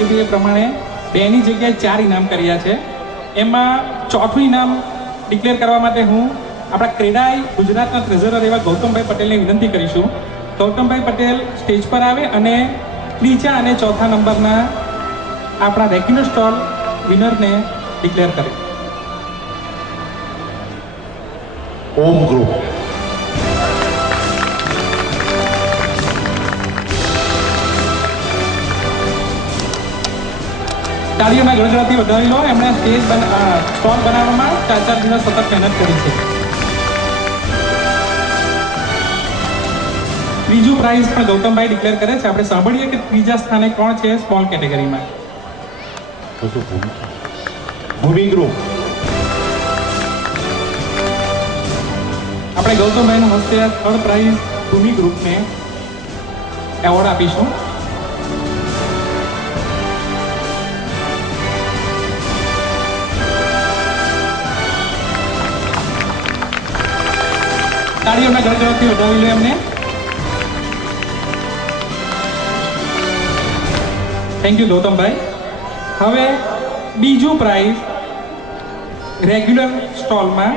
કીધું એ પ્રમાણે 2ની જગ્યાએ 4 ઇનામ કર્યા છે. એમાં ચોથું ઇનામ ડિક્લેર કરવા માટે હું આપણા ક્રેડાઈ ગુજરાતના ટ્રેઝરર એવા ગૌતમભાઈ પટેલને વિનંતી કરીશું. ગૌતમભાઈ પટેલ સ્ટેજ પર આવે અને ત્રીજા અને ચોથા નંબરના આપણા રેગ્યુલર સ્ટોલ વિનરને ડિક્લેર કરે. ઓમ ગ્રુપ તાળીઓના ગણગણાથી વધાવી લો. એમણે સ્ટોલ બનાવવામાં 4 દિવસ સતત મહેનત કરી છે. ત્રીજું પ્રાઇઝ પણ ગૌતમભાઈ ડિક્લેર કરે છે. આપણે સાંભળીએ કે ત્રીજા સ્થાને કોણ છે સ્મોલ કેટેગરીમાં. ભૂમિ ગ્રુપ આપણે ગૌતમભાઈના હસ્તે 3rd પ્રાઇઝ ભૂમિ ગ્રુપને એવોર્ડ આપીશું. તાળીઓના ગણગણાથી વધાવી લો એમને. થેન્ક યુ ગૌતમભાઈ. હવે બીજું પ્રાઇઝ રેગ્યુલર સ્ટોલમાં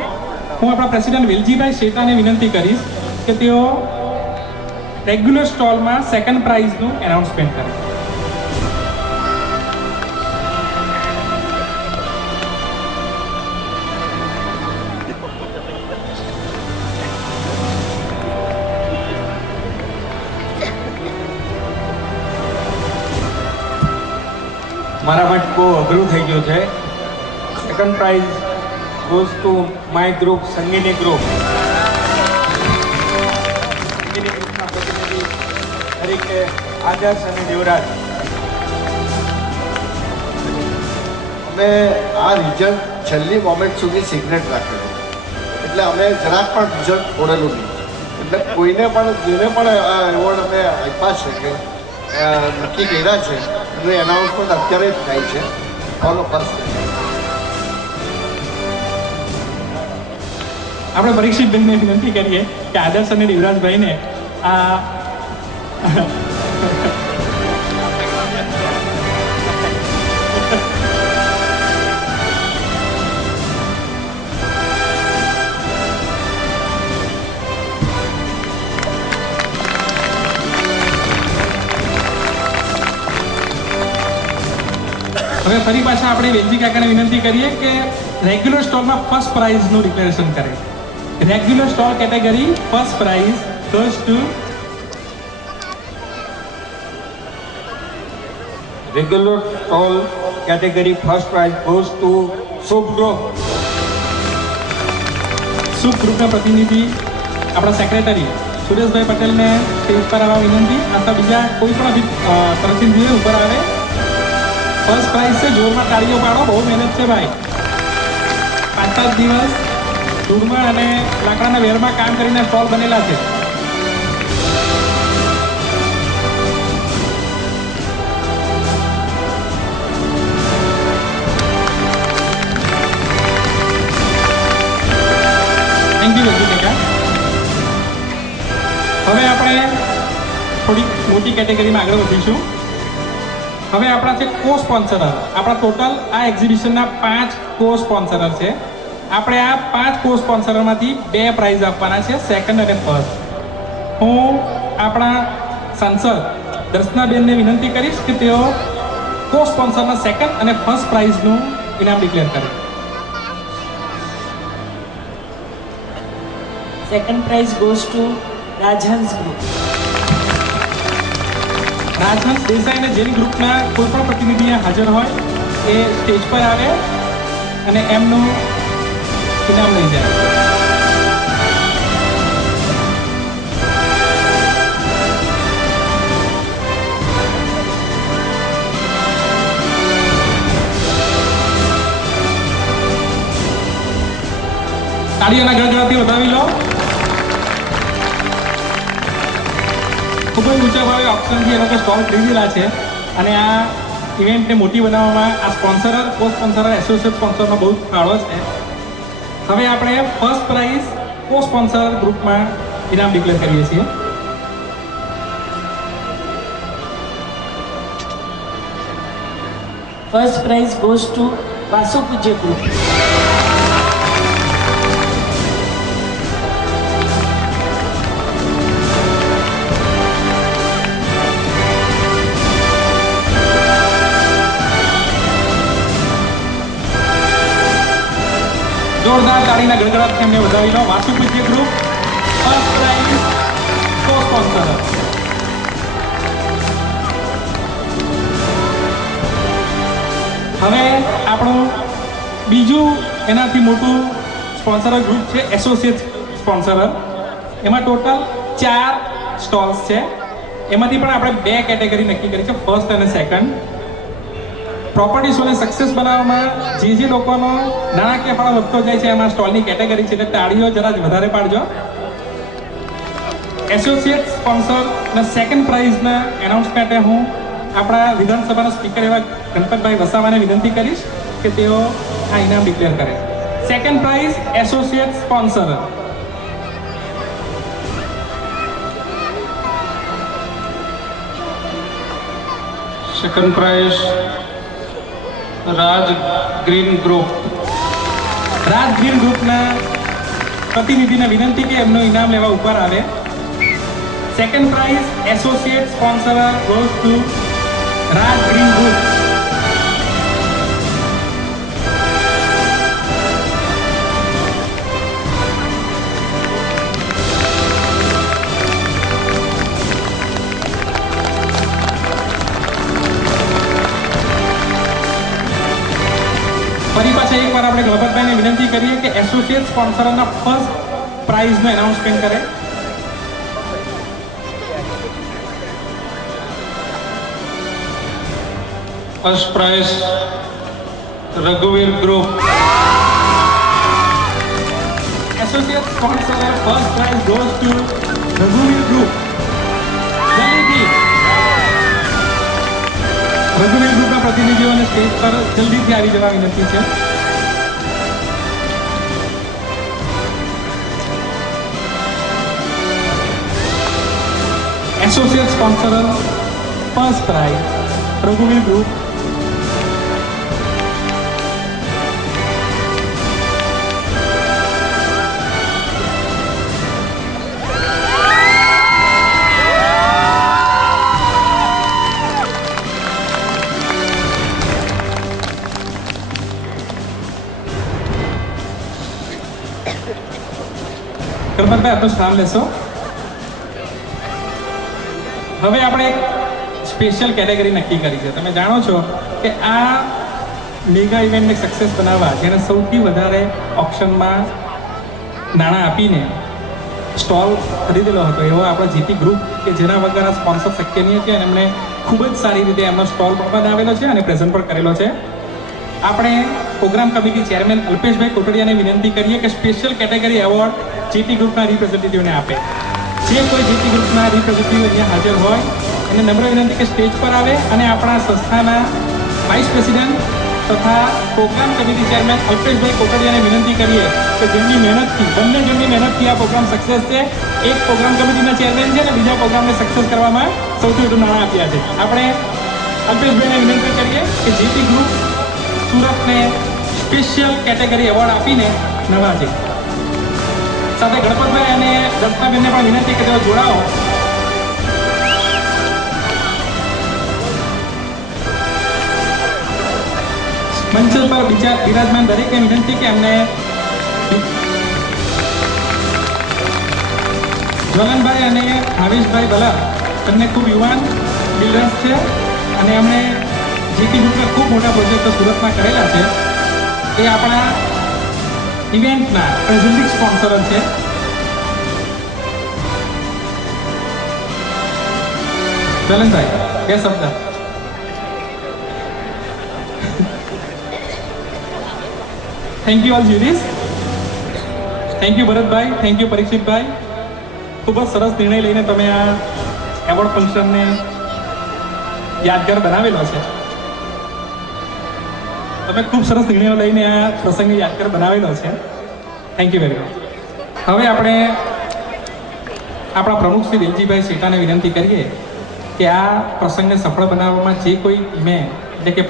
હું આપણા પ્રેસિડેન્ટ વેલજીભાઈ શેતાને વિનંતી કરીશ કે તેઓ રેગ્યુલર સ્ટોલમાં 2nd પ્રાઇઝનું એનાઉન્સમેન્ટ કરે. મારા માટે બહુ અઘરું થઈ ગયું છે. 2nd prize goes to my group Sangini group. સંગીની ગ્રુપના પ્રતિનિધિ તરીકે આદર્શ અને દેવરાજ. અમે આ રિઝલ્ટ છેલ્લી મોમેન્ટ સુધી સિક્રેટ રાખેલું, એટલે અમે જરાક પણ રિઝલ્ટ છોડેલું નહીં. એટલે કોઈને પણ જેને પણ આ એવોર્ડ અમે આપ્યા છે કે નક્કી કર્યા છે એનું એનાઉન્સમેન્ટ અત્યારે જ થાય છે. ઓલો ફર્સ્ટ આપણે પરીક્ષિતભાઈને વિનંતી કરીએ કે આદર્શ અને દેવરાજભાઈને આ હવે ફરી પાછા આપણે વેલજી કાકાને વિનંતી કરીએ કે રેગ્યુલર સ્ટોલમાં 1st પ્રાઇઝનું ડિક્લેરેશન કરે. Regular stall category 1st prize goes to regular stall category 1st prize goes to Shubh group. Shubh ગ્રુપના પ્રતિનિધિ આપણા સેક્રેટરી સુરેશભાઈ પટેલને સ્ટેજ પર આવવા વિનંતી. અથવા બીજા કોઈ પણ પ્રતિનિધિઓ ઉપર આવે. 1st પ્રાઇઝ છે. જોરમાં તાળીઓ પાડો. બહુ મહેનત છે ભાઈ. 5 દિવસ ધૂળમાં અને લાકડાના વેરમાં કામ કરીને સ્ટોલ બનેલા છે. થેન્ક યુ વેલજી કાકા. હવે આપણે થોડી મોટી કેટેગરીમાં આગળ વધીશું. હવે આપણા છે કો સ્પોન્સરર. આપણા ટોટલ આ એક્ઝિબિશનના 5 કો સ્પોન્સરર છે. આપણે આ 5 કો સ્પોન્સરમાંથી 2 પ્રાઇઝ આપવાના છે, 2nd અને 1st. હું આપણા સાંસદ દર્શનાબેનને વિનંતી કરીશ કે તેઓ કો સ્પોન્સરના 2nd અને 1st પ્રાઇઝનું ઇનામ ડિક્લેર કરે. 2nd prize goes to Rajhans Group. રાજહંસ દેસાઈ અને જેની ગ્રુપના કોઈ પણ પ્રતિનિધિ હાજર હોય એ સ્ટેજ પર આવે અને એમનું ઇનામ લઈ જાય. તાળીઓના ગણગણાથી વધાવી લો. ખૂબ જ ઊંચા ભાવે ઓપ્શનથી એ લોકો સ્ટોલ ખરીદેલા છે અને આ ઇવેન્ટને મોટી બનાવવામાં આ સ્પોન્સરર કો સ્પોન્સરર એસોસિએટ સ્પોન્સરનો બહુ ફાળો છે. હવે આપણે 1st પ્રાઇઝ કો સ્પોન્સર ગ્રુપમાં ઇનામ ડિક્લેર કરીએ છીએ. First prize goes to Vasu Pujya Group. જોરદાર તાળીના ગડગડાટથી એમને વધાવી લો. વાસુ પૂજ્ય ગ્રુપ ફર્સ્ટ પ્રાઇઝ કો સ્પોન્સર. હવે આપણું બીજું એનાથી મોટું સ્પોન્સર ગ્રુપ છે એસોસિએટ સ્પોન્સર. એમાં ટોટલ 4 સ્ટોલ્સ છે. એમાંથી પણ આપણે 2 કેટેગરી નક્કી કરી છે, ફર્સ્ટ અને સેકન્ડ. પ્રોપર્ટી શોને સક્સેસ બનાવવામાં જે લોકોનો નાણાકીય ફાળો વધતો જાય છે એમાં સ્ટોલની કેટેગરી છે, એટલે તાળીઓ જરા જ વધારે પાડજો. એસોસિએટ સ્પોન્સરના સેકન્ડ પ્રાઇઝના એનાઉન્સ માટે હું આપણા વિધાનસભાના સ્પીકર એવા ગણપતભાઈ વસાવાને વિનંતી કરીશ કે તેઓ આ ઇનામ ડિક્લેર કરે. Second prize associate sponsor. Second prize Raj green group. Raj green ગ્રુપના પ્રતિનિધિને વિનંતી કે એમનું ઇનામ લેવા ઉપર આવે. Second prize associate sponsor goes to Raj green group. ફરી પાછા એકવાર આપણે ગણપતભાઈને વિનંતી કરીએ કે એસોસિએટ સ્પોન્સરના ફર્સ્ટ પ્રાઇઝનું એનાઉન્સમેન્ટ કરે. ફર્સ્ટ પ્રાઇઝ રઘુવીર group. Associate sponsor first prize goes to રઘુવીર ગ્રુપ. જલ્દીથી રઘુવીર ગ્રુપના પ્રતિનિધિઓને સ્ટેજ પર જલ્દીથી આવી જવા વિનંતી છે. એસોસિએટ સ્પોન્સર ફર્સ્ટ પ્રાઇઝ રઘુવીર ગ્રુપ. ગણપતભાઈ આપનું સ્થાન લેશો. હવે આપણે એક સ્પેશિયલ કેટેગરી નક્કી કરી છે. તમે જાણો છો કે આ મેગા ઇવેન્ટને સક્સેસ બનાવવા જેને સૌથી વધારે ઓપ્શનમાં નાણાં આપીને સ્ટોલ ખરીદેલો હતો એવો આપણો જીટી ગ્રુપ કે જેના વગર આ સ્પોન્સર શક્ય નહીં હતું, અને એમણે ખૂબ જ સારી રીતે એમનો સ્ટોલ પણ બનાવેલો છે અને પ્રેઝન્ટ પણ કરેલો છે. આપણે પ્રોગ્રામ કમિટી ચેરમેન અલ્પેશભાઈ કોટડિયાને વિનંતી કરીએ કે સ્પેશિયલ કેટેગરી એવોર્ડ જીટી ગ્રુપના રિપ્રેઝેન્ટેટિવને આપે. જે કોઈ જીટી ગ્રુપના રિપ્રેઝેન્ટેટિવ અહીંયા હાજર હોય એને નમ્ર વિનંતી કે સ્ટેજ પર આવે અને આપણા સંસ્થાના વાઇસ પ્રેસિડેન્ટ તથા પ્રોગ્રામ કમિટી ચેરમેન અલ્પેશભાઈ કોટડિયાને વિનંતી કરીએ કે જેમની મહેનતથી, બંને જણની મહેનતથી આ પ્રોગ્રામ સક્સેસ છે. એક પ્રોગ્રામ કમિટીના ચેરમેન છે અને બીજા પ્રોગ્રામને સક્સેસ કરવામાં સૌથી વધુ નાણાં આપ્યા છે. આપણે અલ્પેશભાઈને વિનંતી કરીએ કે જીટી ગ્રુપ સુરતને સ્પેશિયલ કેટેગરી એવોર્ડ આપીને નવાજે. સાથે ગણપતભાઈ અને દત્તાબેનને પણ વિનંતી કે તેઓ જોડાઓ. મંચ પર બિરાજમાન દરેકને વિનંતી કે એમને જ્વલનભાઈ અને ભાવેશભાઈ બલા બંને ખૂબ યુવાન બિલ્ડર્સ છે અને એમણે જીટી ગ્રુપના ખૂબ મોટા પ્રોજેક્ટો સુરતમાં કરેલા છે. એ આપણા ઇવેન્ટના પ્રેઝન્ટિંગ સ્પોન્સર છે. જ્વલનભાઈ, બે શબ્દ. Thank you all juries. Thank you Bharatbhai, thank you Parikshitbhai. ખૂબ જ સરસ નિર્ણય લઈને તમે આ એવોર્ડ ફંક્શનને યાદગાર બનાવેલો છે. તમે ખૂબ સરસ નિર્ણયો લઈને આ પ્રસંગને યાદગાર બનાવેલો છે. Thank you very much. હવે આપણે આપણા પ્રમુખ શ્રી વેલજીભાઈ શેઠાને વિનંતી કરીએ કે આ પ્રસંગને સફળ બનાવવામાં જે કોઈ મેં એટલે કે